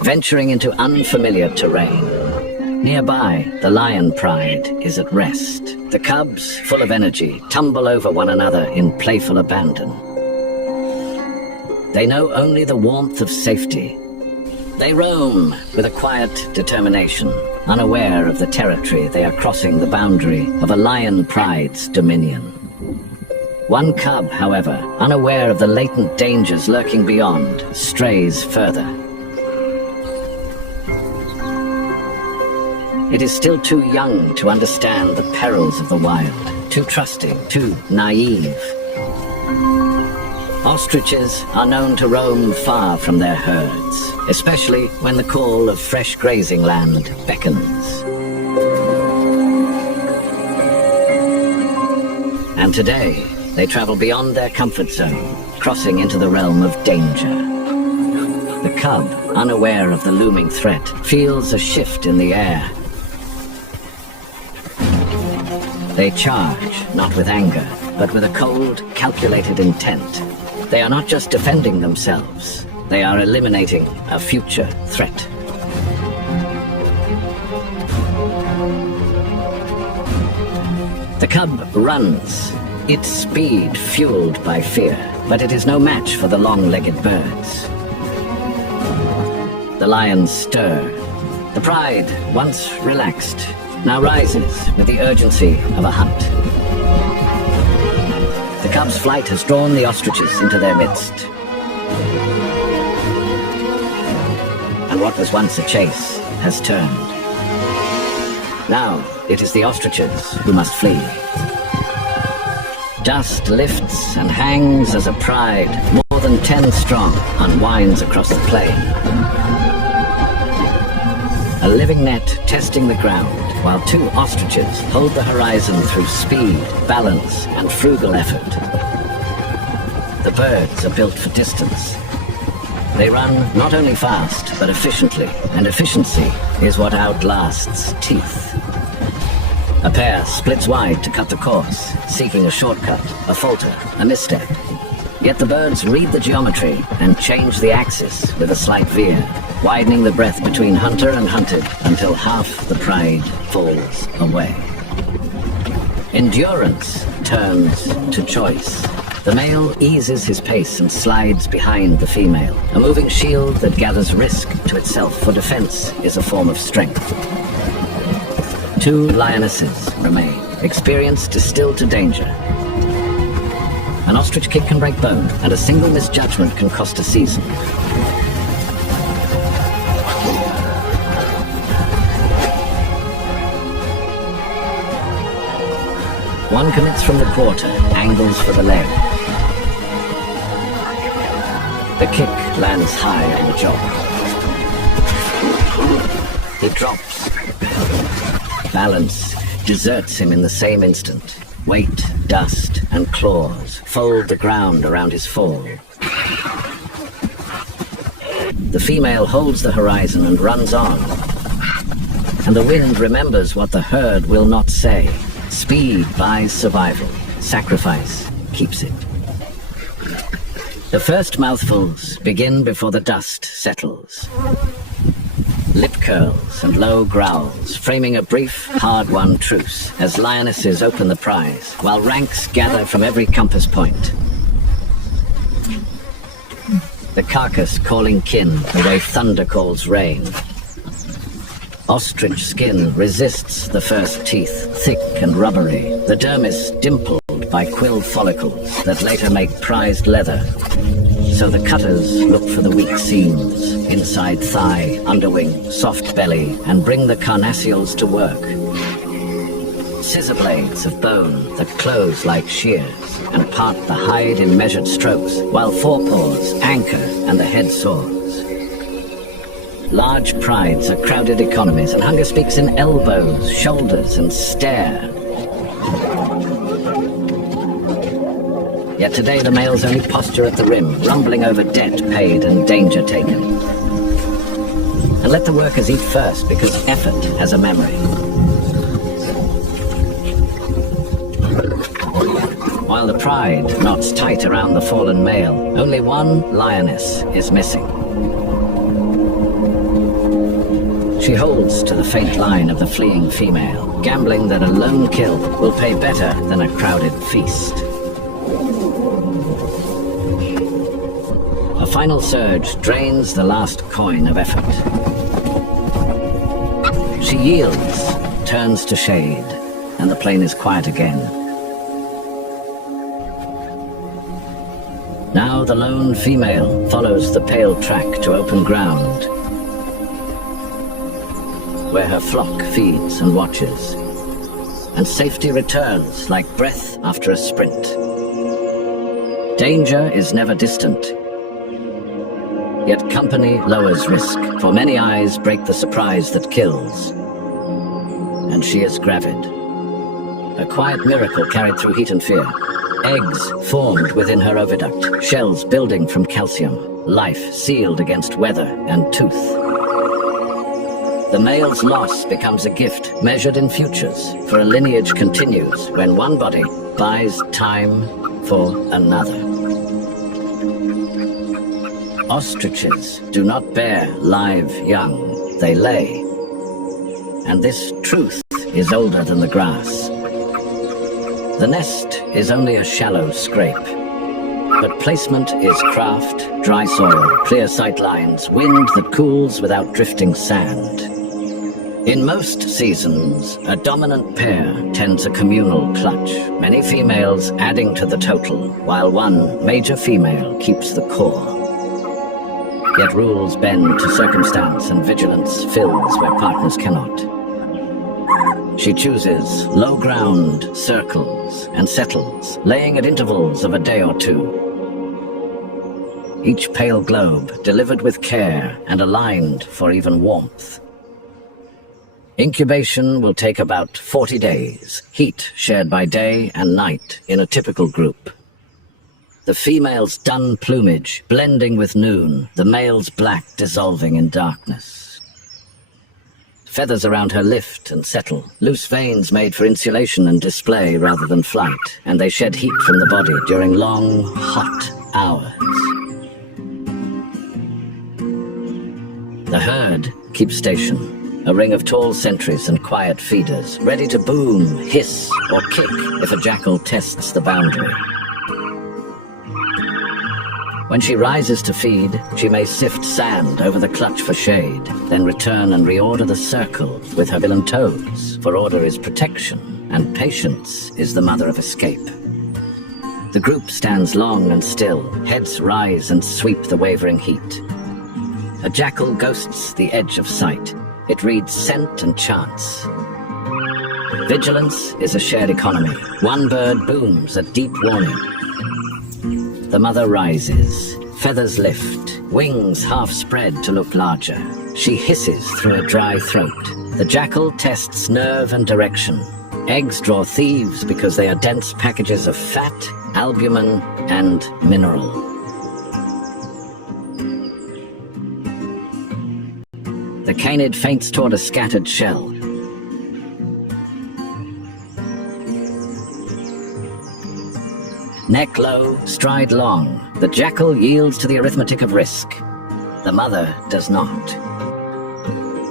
venturing into unfamiliar terrain. Nearby, the lion pride is at rest. The cubs, full of energy, tumble over one another in playful abandon. They know only the warmth of safety. They roam with a quiet determination, unaware of the territory they are crossing, the boundary of a lion pride's dominion. One cub, however, unaware of the latent dangers lurking beyond, strays further. It is still too young to understand the perils of the wild, too trusting, too naive. Ostriches are known to roam far from their herds, especially when the call of fresh grazing land beckons. And today, they travel beyond their comfort zone, crossing into the realm of danger. The cub, unaware of the looming threat, feels a shift in the air. They charge, not with anger, but with a cold, calculated intent. They are not just defending themselves, they are eliminating a future threat. The cub runs, its speed fueled by fear, but it is no match for the long-legged birds. The lions stir. The pride, once relaxed, now rises with the urgency of a hunt. The cub's flight has drawn the ostriches into their midst. And what was once a chase has turned. Now it is the ostriches who must flee. Dust lifts and hangs as a pride, more than 10 strong, unwinds across the plain. A living net testing the ground, while 2 ostriches hold the horizon through speed, balance, and frugal effort. The birds are built for distance. They run not only fast, but efficiently, and efficiency is what outlasts teeth. A pair splits wide to cut the course, seeking a shortcut, a falter, a misstep. Yet the birds read the geometry and change the axis with a slight veer, widening the breadth between hunter and hunted until half the pride falls away. Endurance turns to choice. The male eases his pace and slides behind the female, a moving shield that gathers risk to itself, for defense is a form of strength. 2 lionesses remain, experience distilled to danger. An ostrich kick can break bone, and a single misjudgment can cost a season. One commits from the quarter, angles for the leg. The kick lands high on the jaw. He drops. Balance deserts him in the same instant. Weight, dust, and claws fold the ground around his fall. The female holds the horizon and runs on. And the wind remembers what the herd will not say. Speed buys survival. Sacrifice keeps it. The first mouthfuls begin before the dust settles. Lip curls and low growls, framing a brief, hard-won truce as lionesses open the prize, while ranks gather from every compass point. The carcass calling kin the way thunder calls rain. Ostrich skin resists the first teeth, thick and rubbery, the dermis dimpled by quill follicles that later make prized leather. So the cutters look for the weak seams, inside thigh, underwing, soft belly, and bring the carnassials to work. Scissor blades of bone that close like shears and part the hide in measured strokes, while forepaws anchor and the head soars. Large prides are crowded economies, and hunger speaks in elbows, shoulders, and stare. Yet today the males only posture at the rim, rumbling over debt paid and danger taken. And let the workers eat first, because effort has a memory. While the pride knots tight around the fallen male, only one lioness is missing. She holds to the faint line of the fleeing female, gambling that a lone kill will pay better than a crowded feast. A final surge drains the last coin of effort. She yields, turns to shade, and the plane is quiet again. Now the lone female follows the pale track to open ground, where her flock feeds and watches, and safety returns like breath after a sprint. Danger is never distant, yet company lowers risk, for many eyes break the surprise that kills. And she is gravid. A quiet miracle carried through heat and fear. Eggs formed within her oviduct, shells building from calcium, life sealed against weather and tooth. The male's loss becomes a gift measured in futures, for a lineage continues when one body buys time for another. Ostriches do not bear live young, they lay. And this truth is older than the grass. The nest is only a shallow scrape, but placement is craft, dry soil, clear sight lines, wind that cools without drifting sand. In most seasons, a dominant pair tends a communal clutch, many females adding to the total, while one major female keeps the core. Yet rules bend to circumstance and vigilance fills where partners cannot. She chooses low ground, circles, and settles, laying at intervals of a day or two. Each pale globe delivered with care and aligned for even warmth. Incubation will take about 40 days, heat shared by day and night in a typical group. The female's dun plumage blending with noon, the male's black dissolving in darkness. Feathers around her lift and settle, loose veins made for insulation and display rather than flight, and they shed heat from the body during long, hot hours. The herd keeps station, a ring of tall sentries and quiet feeders, ready to boom, hiss, or kick if a jackal tests the boundary. When she rises to feed, she may sift sand over the clutch for shade, then return and reorder the circle with her bill and toes, for order is protection, and patience is the mother of escape. The group stands long and still, heads rise and sweep the wavering heat. A jackal ghosts the edge of sight. It reads scent and chance. Vigilance is a shared economy. One bird booms a deep warning. The mother rises, feathers lift, wings half spread to look larger. She hisses through a dry throat. The jackal tests nerve and direction. Eggs draw thieves because they are dense packages of fat, albumin, and mineral. The canid feints toward a scattered shell. Neck low, stride long, the jackal yields to the arithmetic of risk. The mother does not.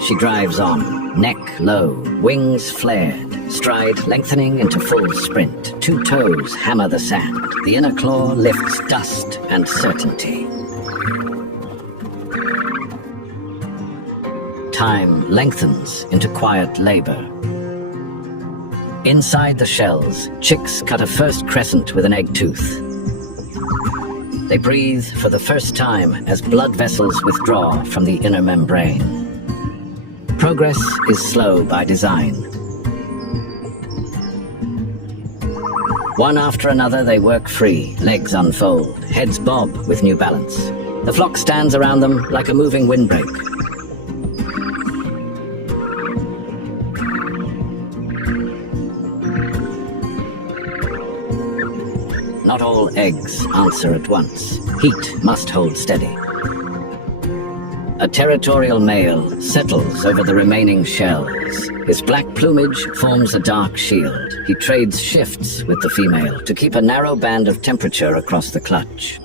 She drives on, neck low, wings flared, stride lengthening into full sprint. Two toes hammer the sand. The inner claw lifts dust and certainty. Time lengthens into quiet labor. Inside the shells, chicks cut a first crescent with an egg tooth. They breathe for the first time as blood vessels withdraw from the inner membrane. Progress is slow by design. One after another they work free, legs unfold, heads bob with new balance. The flock stands around them like a moving windbreak. Not all eggs answer at once. Heat must hold steady. A territorial male settles over the remaining shells. His black plumage forms a dark shield. He trades shifts with the female to keep a narrow band of temperature across the clutch.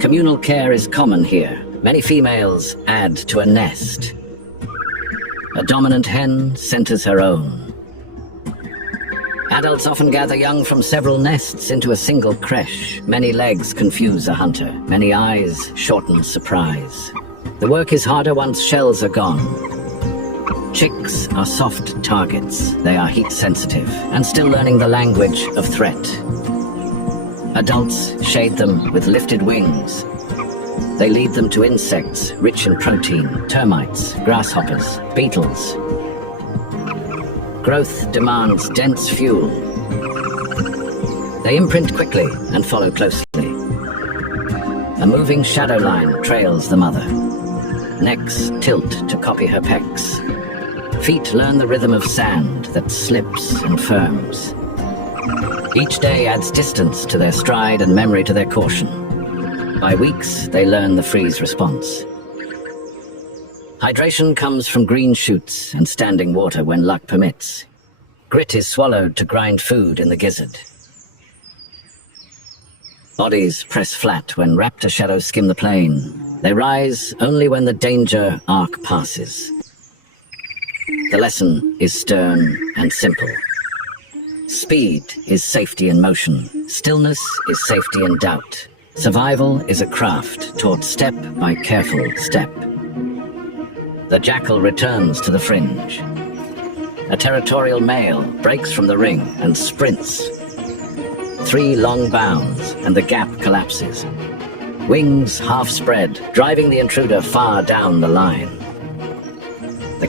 Communal care is common here. Many females add to a nest. A dominant hen centers her own. Adults often gather young from several nests into a single creche. Many legs confuse a hunter. Many eyes shorten surprise. The work is harder once shells are gone. Chicks are soft targets. They are heat sensitive and still learning the language of threat. Adults shade them with lifted wings. They lead them to insects rich in protein, termites, grasshoppers, beetles. Growth demands dense fuel. They imprint quickly and follow closely. A moving shadow line trails the mother. Necks tilt to copy her pecs. Feet learn the rhythm of sand that slips and firms. Each day adds distance to their stride and memory to their caution. By weeks, they learn the freeze response. Hydration comes from green shoots and standing water when luck permits. Grit is swallowed to grind food in the gizzard. Bodies press flat when raptor shadows skim the plain. They rise only when the danger arc passes. The lesson is stern and simple. Speed is safety in motion. Stillness is safety in doubt. Survival is a craft taught step by careful step. The jackal returns to the fringe. A territorial male breaks from the ring and sprints. 3 long bounds and the gap collapses. Wings half spread, driving the intruder far down the line. The